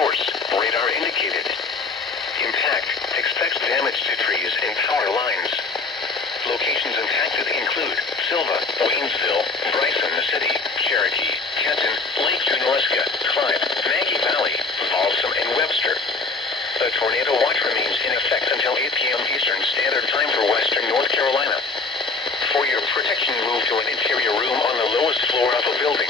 source. Radar indicated. Impact. Expects damage to trees and power lines. Locations impacted include Silva, Waynesville, Bryson City, Cherokee, Kenton, Lake Junaluska, Clyde, Maggie Valley, Folsom, and Webster. A tornado watch remains in effect until 8 p.m. Eastern Standard Time for western North Carolina. For your protection, move to an interior room on the lowest floor of a building.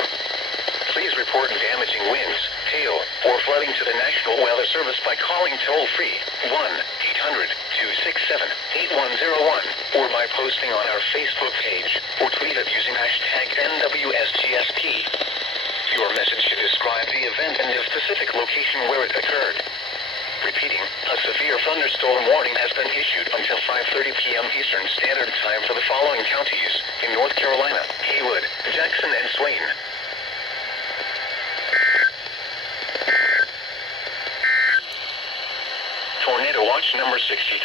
Please report damaging winds, hail, or flooding to the National Weather Service by calling toll-free 1-800-267-8101 or by posting on our Facebook page or tweet it using hashtag NWSGST. Your message should describe the event and the specific location where it occurred. Repeating, a severe thunderstorm warning has been issued until 5:30 p.m. Eastern Standard Time for the following counties in North Carolina: Haywood, Jackson, and Swain. Tornado watch number 63.